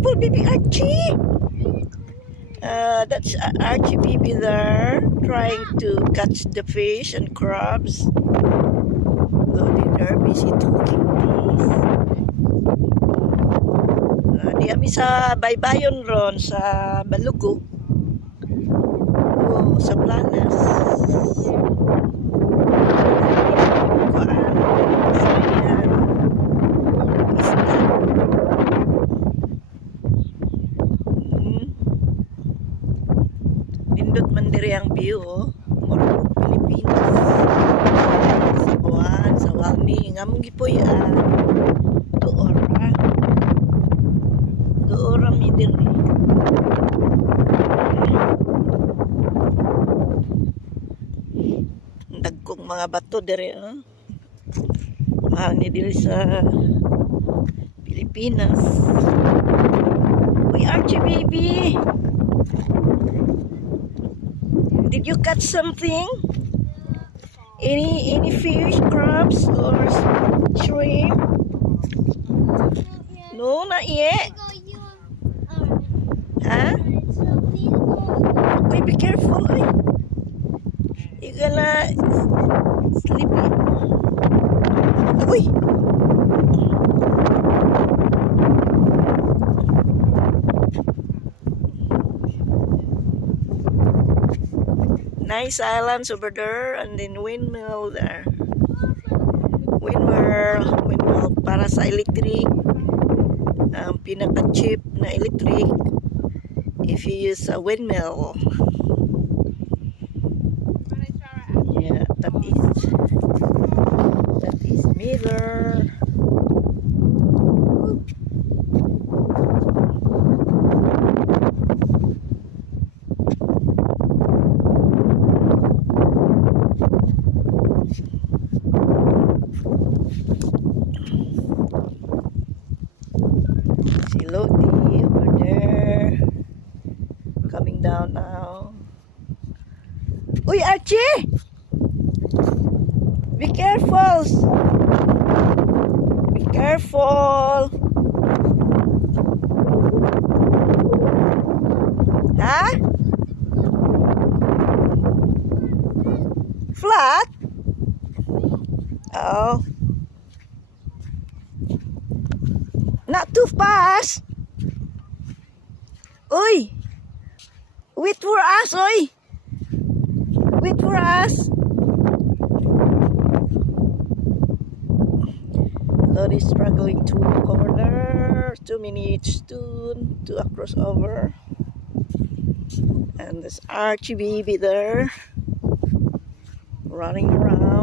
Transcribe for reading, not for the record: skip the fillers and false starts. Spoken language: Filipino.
careful, baby Archie. That's Archie baby there, trying to catch the fish and crabs. Lodi there, busy talking this. Di kami sa baybayon ron, sa Balugo. Oh, sa Planas. Nindot man diri ang view, oh. Morong Pilipinas. Sa buwan, sa Walni, ngamong gipuy-an. Tuora. Tuora mi diri. Dagkong mga bato diri, oh. Mahal ni diri sa Pilipinas. Uy, Archie baby. Did you catch something? Any fish, crabs, or shrimp? No, not yet. Huh? Wait, be careful. You're gonna slip it. Uy! Nice islands over there, and then windmill there. Windmill para sa electric. Pinaka-cheap na electric if you use a windmill. Yeah, that is Miller. Si Lodi over there, coming down now. Uy, Archie! Be careful! Be careful! Ha? Flat? Oh. Not too fast. Uy! Wait for us, uy! Wait for us. Lord is struggling to walk over there. 2 minutes to cross over. And there's Archie baby there, running around.